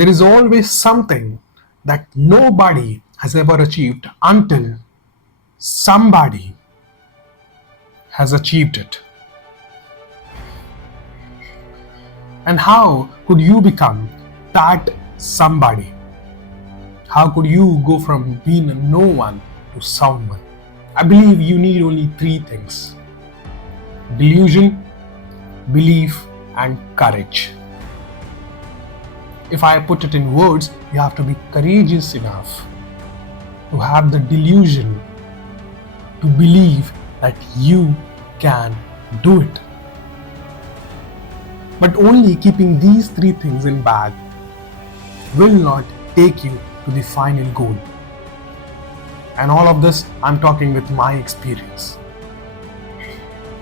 There is always something that nobody has ever achieved until somebody has achieved it. And how could you become that somebody? How could you go from being a no one to someone? I believe you need only three things: delusion, belief, and courage. If I put it in words, you have to be courageous enough to have the delusion to believe that you can do it. But only keeping these three things in bag will not take you to the final goal. And all of this, I'm talking with my experience.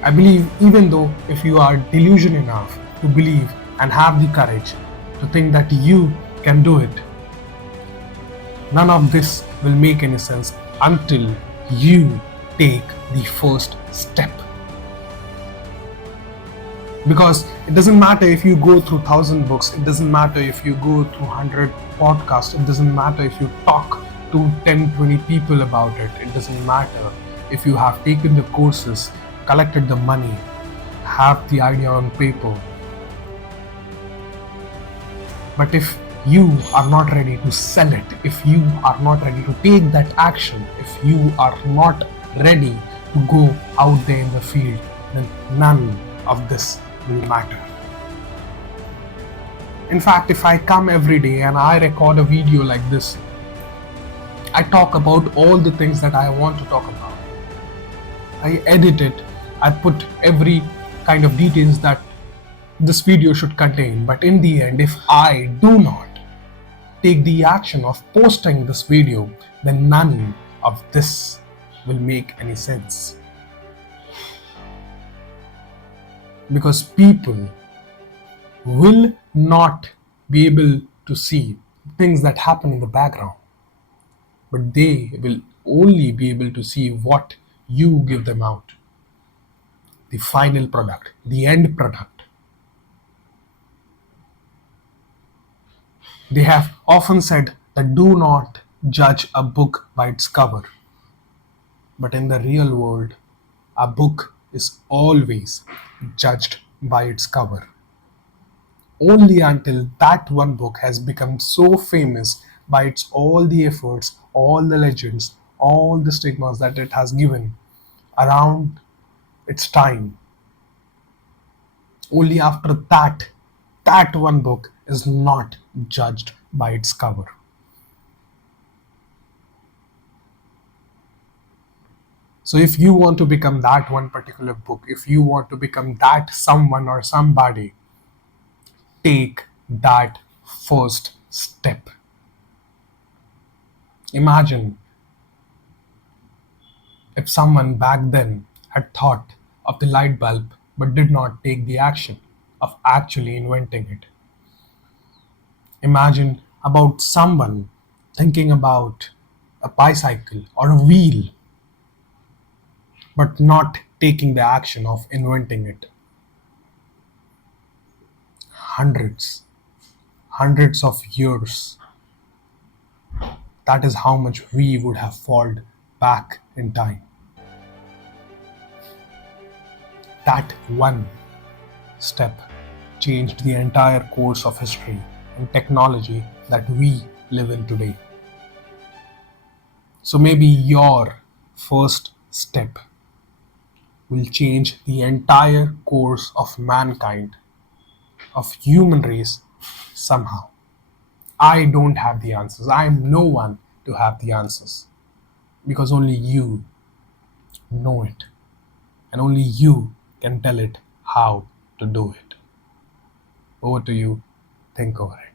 I believe even though if you are delusional enough to believe and have the courage to think that you can do it, none of this will make any sense until you take the first step. Because it doesn't matter if you go through 1,000 books, it doesn't matter if you go through 100 podcasts, it doesn't matter if you talk to 10, 20 people about it, it doesn't matter if you have taken the courses, collected the money, have the idea on paper. But if you are not ready to sell it, if you are not ready to take that action, if you are not ready to go out there in the field, then none of this will matter. In fact, if I come every day and I record a video like this, I talk about all the things that I want to talk about. I edit it, I put every kind of details that this video should contain. But in the end, if I do not take the action of posting this video, then none of this will make any sense. Because people will not be able to see things that happen in the background, but they will only be able to see what you give them out, the final product, the end product. They have often said that do not judge a book by its cover. But in the real world, a book is always judged by its cover. Only until that one book has become so famous by its all the efforts, all the legends, all the stigmas that it has given around its time. Only after that one book is not judged by its cover. So if you want to become that one particular book, if you want to become that someone or somebody, take that first step. Imagine if someone back then had thought of the light bulb but did not take the action of actually inventing it. Imagine about someone thinking about a bicycle or a wheel but not taking the action of inventing it. Hundreds of years. That is how much we would have fallen back in time. That one step changed the entire course of history and technology that we live in today. So maybe your first step will change the entire course of mankind, of human race somehow. I don't have the answers. I am no one to have the answers because only you know it and only you can tell it how to do it. Over to you. Think over it.